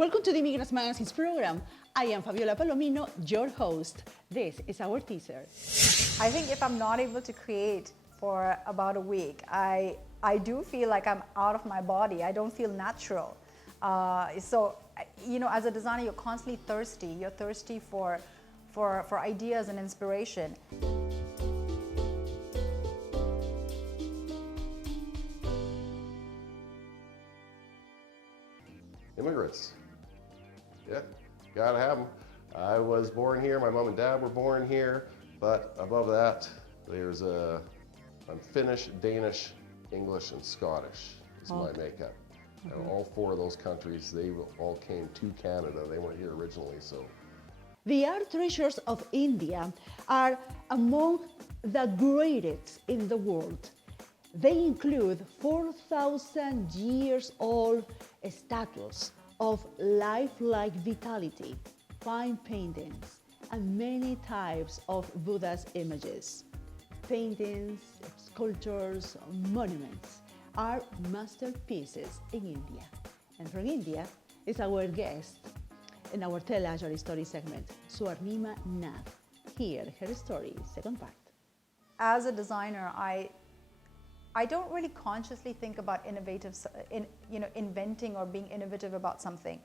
Welcome to the Immigrant Magazine's program. I am Fabiola Palomino, your host. This is our teaser. I think if I'm not able to create for about a week, I do feel like I'm out of my body. I don't feel natural. So, as a designer, you're constantly thirsty. You're thirsty for ideas and inspiration. Immigrants. Yeah, gotta have them. I was born here, my mom and dad were born here, but above that, I'm Finnish, Danish, English, and Scottish is my makeup. And all four of those countries, they all came to Canada. They weren't here originally, so. The art treasures of India are among the greatest in the world. They include 4,000 years old statues of lifelike vitality, fine paintings, and many types of Buddha's images. Paintings, sculptures, monuments are masterpieces in India. And from India is our guest in our Tell Us Your Story segment, Swarnima Nath. Here, her story, second part. As a designer, I don't really consciously think about inventing or being innovative about something.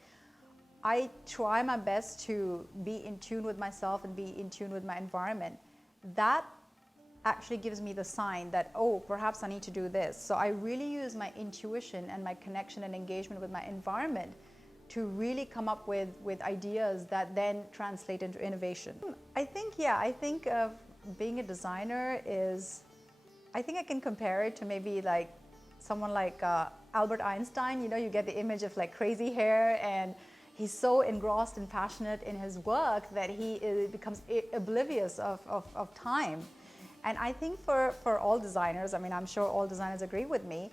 I try my best to be in tune with myself and be in tune with my environment. That actually gives me the sign that, oh, perhaps I need to do this. So I really use my intuition and my connection and engagement with my environment to really come up with ideas that then translate into innovation. I think of being a designer is, I think I can compare it to maybe like someone like Albert Einstein. You get the image of like crazy hair, and he's so engrossed and passionate in his work that he becomes oblivious of time. And I think for all designers, I mean, I'm sure all designers agree with me,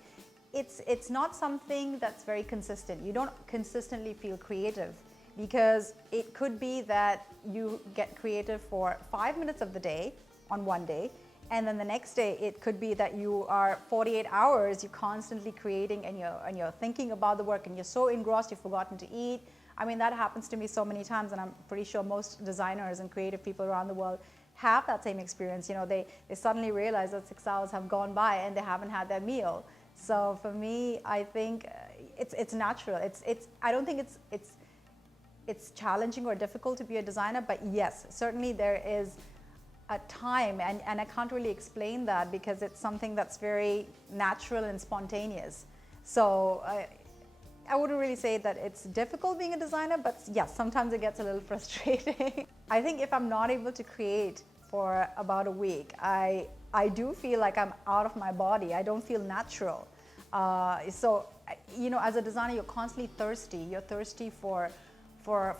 it's not something that's very consistent. You don't consistently feel creative, because it could be that you get creative for 5 minutes of the day on one day, and then the next day it could be that you are 48 hours, you're constantly creating, and you're thinking about the work, and you're so engrossed you've forgotten to eat. I mean, that happens to me so many times, and I'm pretty sure most designers and creative people around the world have that same experience. They suddenly realize that 6 hours have gone by and they haven't had their meal. So for me, I think it's natural. I don't think it's challenging or difficult to be a designer, but yes, certainly there is a time, and I can't really explain that because it's something that's very natural and spontaneous. So I wouldn't really say that it's difficult being a designer, but yes, sometimes it gets a little frustrating. I think if I'm not able to create for about a week, I do feel like I'm out of my body. I don't feel natural. So, as a designer, you're constantly thirsty. You're thirsty for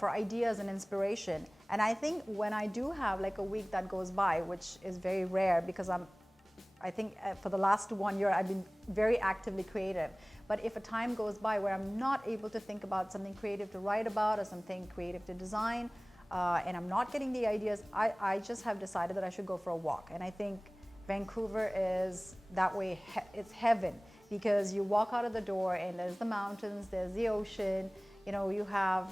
ideas and inspiration. And I think when I do have like a week that goes by, which is very rare because I think for the last 1 year, I've been very actively creative. But if a time goes by where I'm not able to think about something creative to write about or something creative to design, and I'm not getting the ideas, I just have decided that I should go for a walk. And I think Vancouver is that way. It's heaven, because you walk out of the door and there's the mountains, there's the ocean, you have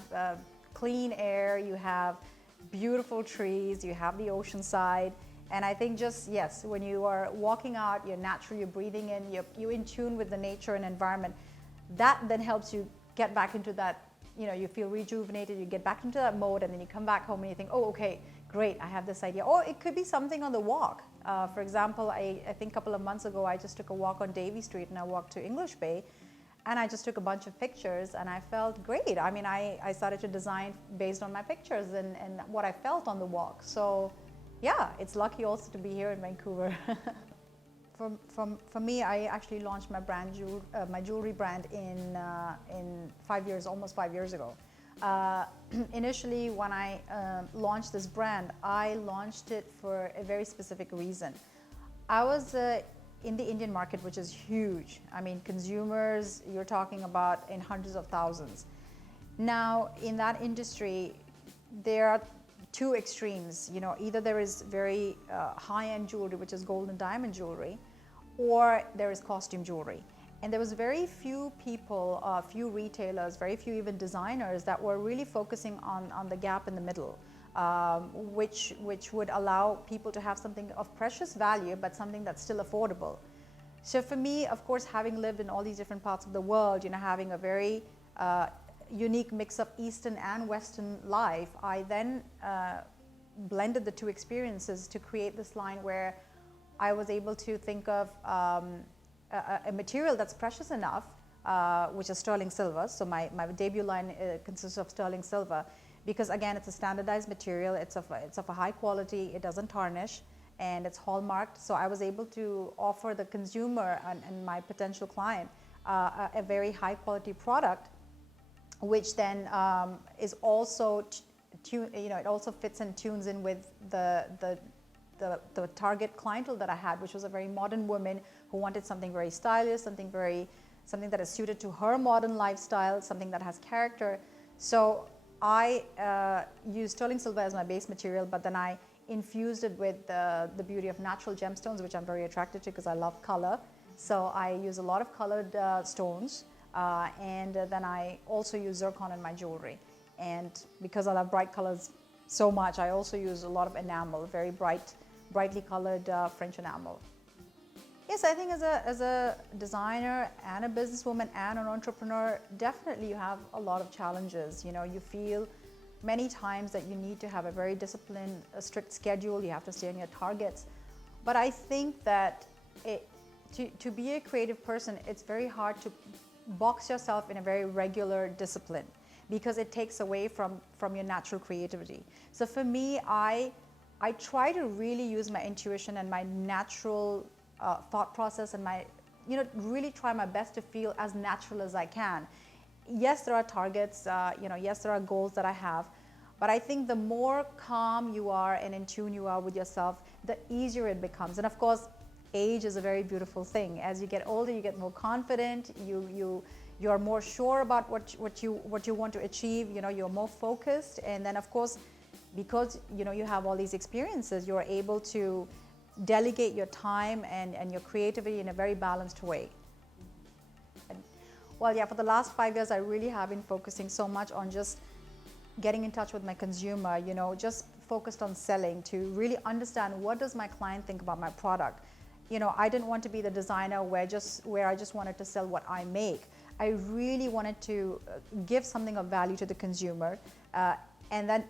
clean air, you have beautiful trees, you have the ocean side. And I think yes, when you are walking out, you're natural, you're breathing in, you're in tune with the nature and environment. That then helps you get back into that, you feel rejuvenated, you get back into that mode, and then you come back home and you think, oh, okay, great, I have this idea. Or it could be something on the walk. For example, I think a couple of months ago, I just took a walk on Davie Street, and I walked to English Bay, and I just took a bunch of pictures, and I felt great. I mean, I started to design based on my pictures and what I felt on the walk. So yeah, it's lucky also to be here in Vancouver. For me, I actually launched my my jewelry brand in almost 5 years ago. Initially, when I launched this brand, I launched it for a very specific reason. I was in the Indian market, which is huge. I mean, consumers, you're talking about in hundreds of thousands. Now, in that industry, there are two extremes. Either there is very high-end jewelry, which is gold and diamond jewelry, or there is costume jewelry. And there was very few people, few retailers, very few even designers that were really focusing on the gap in the middle, which would allow people to have something of precious value, but something that's still affordable. So for me, of course, having lived in all these different parts of the world, having a very unique mix of Eastern and Western life, I then blended the two experiences to create this line where I was able to think of a material that's precious enough, which is sterling silver. So my debut line consists of sterling silver, because again, it's a standardized material, it's of a high quality, it doesn't tarnish, and it's hallmarked. So I was able to offer the consumer and my potential client a very high quality product, which then is also it also fits and tunes in with the target clientele that I had, which was a very modern woman who wanted something very stylish, something that is suited to her modern lifestyle, something that has character. So I used sterling silver as my base material, but then I infused it with the beauty of natural gemstones, which I'm very attracted to because I love color. So I use a lot of colored stones, and then I also use zircon in my jewelry. And because I love bright colors so much, I also use a lot of enamel, very brightly colored French enamel. Yes, I think as a designer and a businesswoman and an entrepreneur, definitely you have a lot of challenges. You feel many times that you need to have a very disciplined, a strict schedule. You have to stay on your targets. But I think that to be a creative person, it's very hard to box yourself in a very regular discipline, because it takes away from your natural creativity. So for me, I try to really use my intuition and my natural thought process, and really try my best to feel as natural as I can. Yes, there are targets, yes, there are goals that I have, but I think the more calm you are and in tune you are with yourself, the easier it becomes. And of course, age is a very beautiful thing. As you get older, you get more confident, you're more sure about what you want to achieve, you're more focused. And then of course, because you have all these experiences, you're able to delegate your time and your creativity in a very balanced way. Well, yeah, for the last 5 years, I really have been focusing so much on just getting in touch with my consumer, just focused on selling, to really understand what does my client think about my product. I didn't want to be the designer where I just wanted to sell what I make. I really wanted to give something of value to the consumer, and then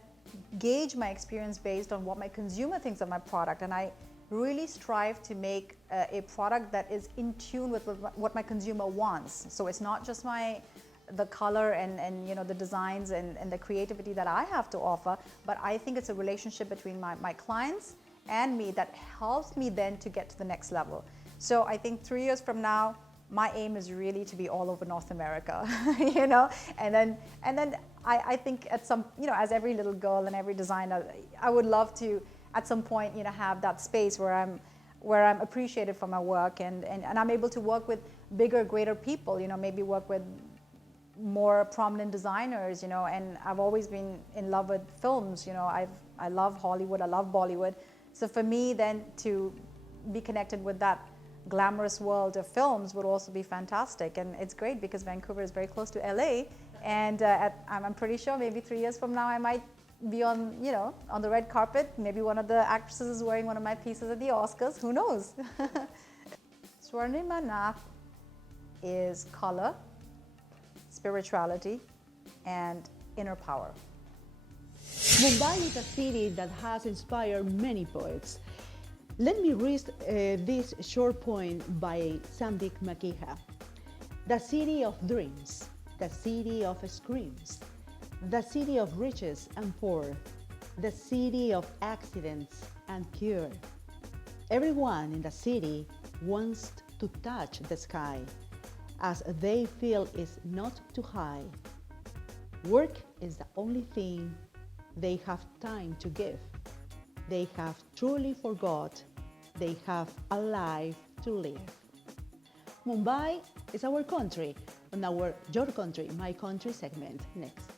gauge my experience based on what my consumer thinks of my product. And I really strive to make a product that is in tune with what my consumer wants. So it's not just the color and the designs and the creativity that I have to offer, but I think it's a relationship between my clients and me that helps me then to get to the next level. So I think 3 years from now, my aim is really to be all over North America, and then I think at some, as every little girl and every designer, I would love to at some point, have that space where I'm appreciated for my work, and I'm able to work with bigger, greater people, maybe work with more prominent designers, and I've always been in love with films, I love Hollywood, I love Bollywood. So for me then to be connected with that glamorous world of films would also be fantastic. And it's great because Vancouver is very close to LA, and I'm pretty sure maybe 3 years from now I might be on the red carpet. Maybe one of the actresses is wearing one of my pieces at the Oscars, who knows. Swarnima Nath is color, spirituality, and inner power. Mumbai is a city that has inspired many poets. Let me read this short poem by Sandeep Makiha. The city of dreams, the city of screams, the city of riches and poor, the city of accidents and cure. Everyone in the city wants to touch the sky, as they feel it's not too high. Work is the only thing they have time to give. They have truly forgot they have a life to live. Mumbai is our country, on our Your Country, My Country segment next.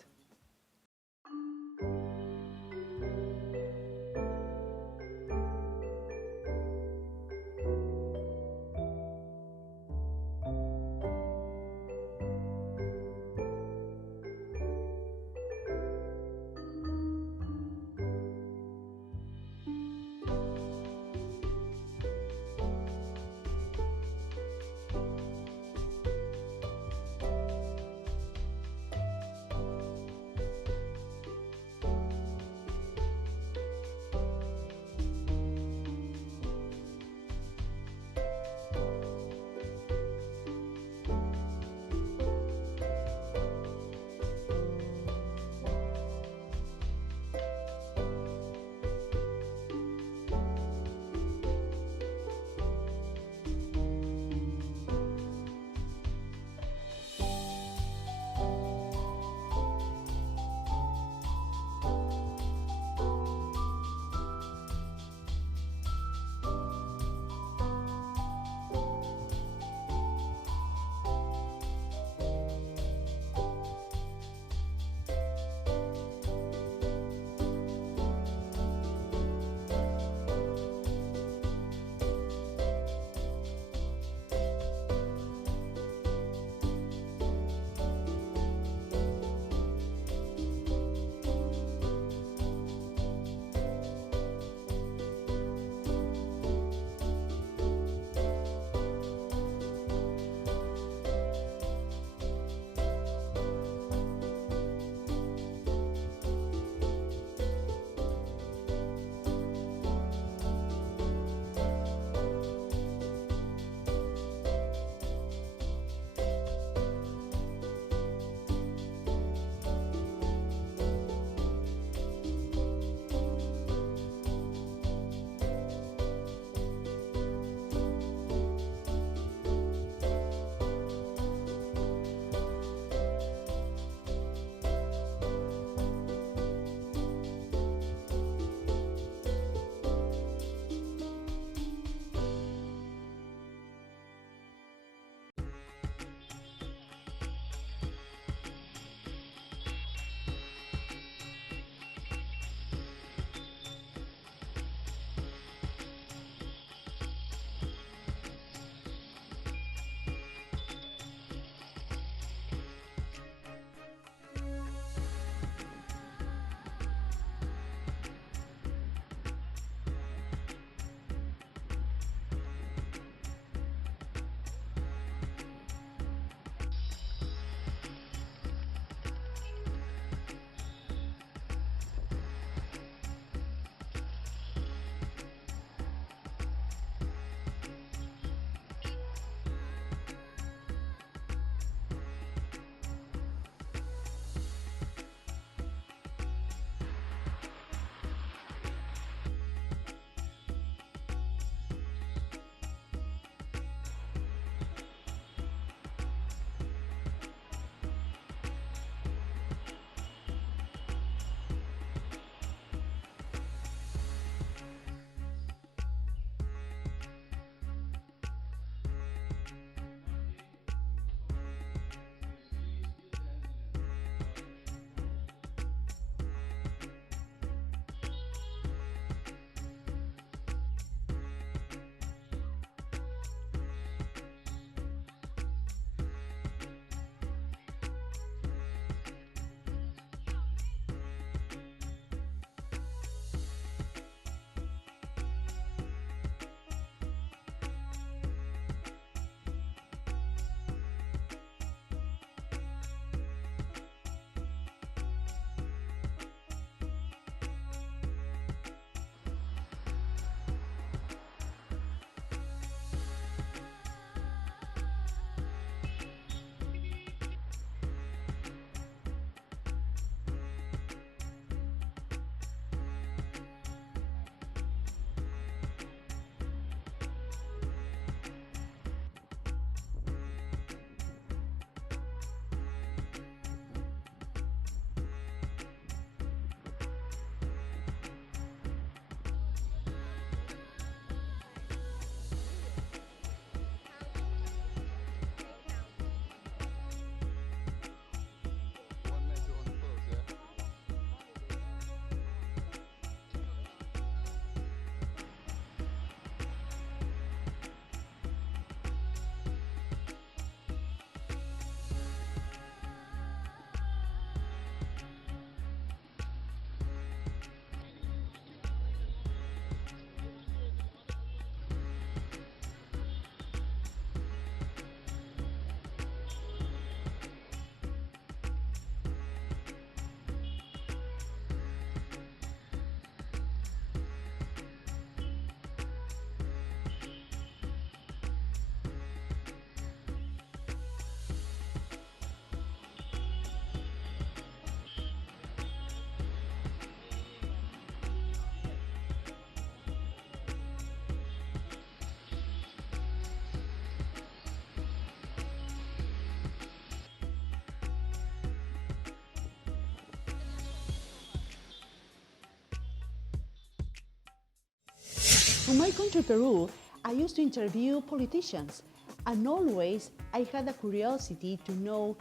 In my country, Peru, I used to interview politicians, and always I had a curiosity to know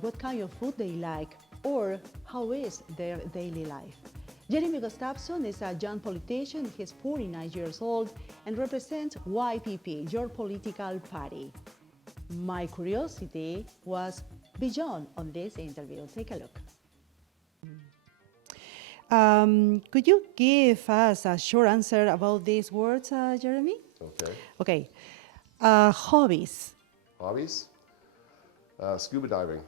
what kind of food they like or how is their daily life. Jeremy Gustafson is a young politician. He's 49 years old and represents YPP, your political party. My curiosity was beyond on this interview. Take a look. Could you give us a short answer about these words, Jeremy? Okay. Okay. Hobbies. Hobbies? Scuba diving.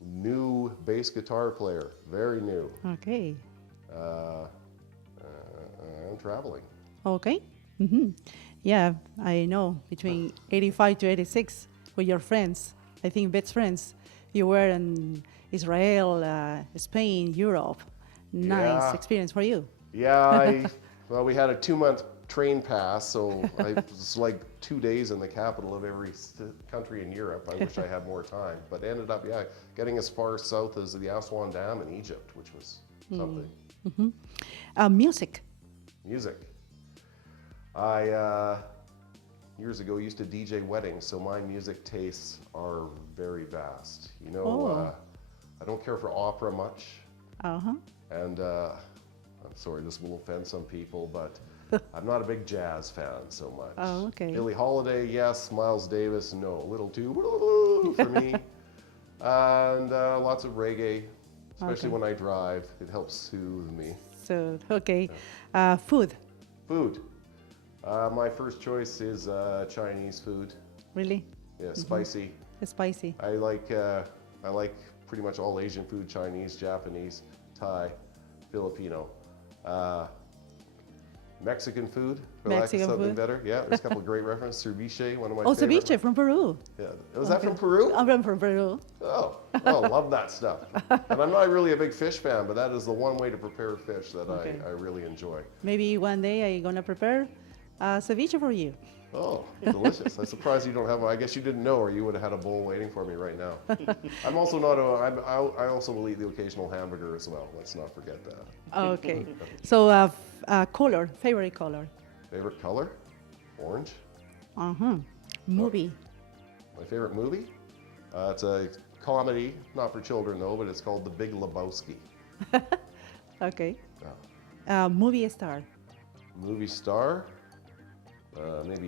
New bass guitar player, very new. Okay. I'm traveling. Okay. Yeah, I know. Between 85 to 86 with your friends, I think best friends, you were in Israel, Spain, Europe. Nice Yeah. experience for you. Yeah, well, we had a 2-month train pass, so I was like 2 days in the capital of every country in Europe. I wish I had more time, but ended up, getting as far south as the Aswan Dam in Egypt, which was something. Music. Music. I, years ago, used to DJ weddings, so my music tastes are very vast. You know, I don't care for opera much. And I'm sorry, this will offend some people, but I'm not a big jazz fan so much. Oh, okay. Billie Holiday, yes. Miles Davis, no. A little too for me. And lots of reggae, especially when I drive. It helps soothe me. So, okay. Food. Food. My first choice is Chinese food. Really? Yeah, spicy. Spicy. I like pretty much all Asian food: Chinese, Japanese, Thai, Filipino. Mexican food. For lack of Mexican something food. better. Yeah, there's a couple of great references. Ceviche, one of my Oh, favorite. ceviche from Peru. Yeah. Was that from Peru? I'm from Peru. Oh, love that stuff. And I'm not really a big fish fan, but that is the one way to prepare fish that I really enjoy. Maybe one day I'm gonna prepare ceviche for you. Oh, delicious. I'm surprised you don't have one. I guess you didn't know, or you would have had a bowl waiting for me right now. I'm also not I also will eat the occasional hamburger as well. Let's not forget that. Okay. So, color, favorite color. Favorite color? Orange. Movie. My favorite movie? It's a comedy, not for children though, but it's called The Big Lebowski. Okay. Movie star. Movie star? Maybe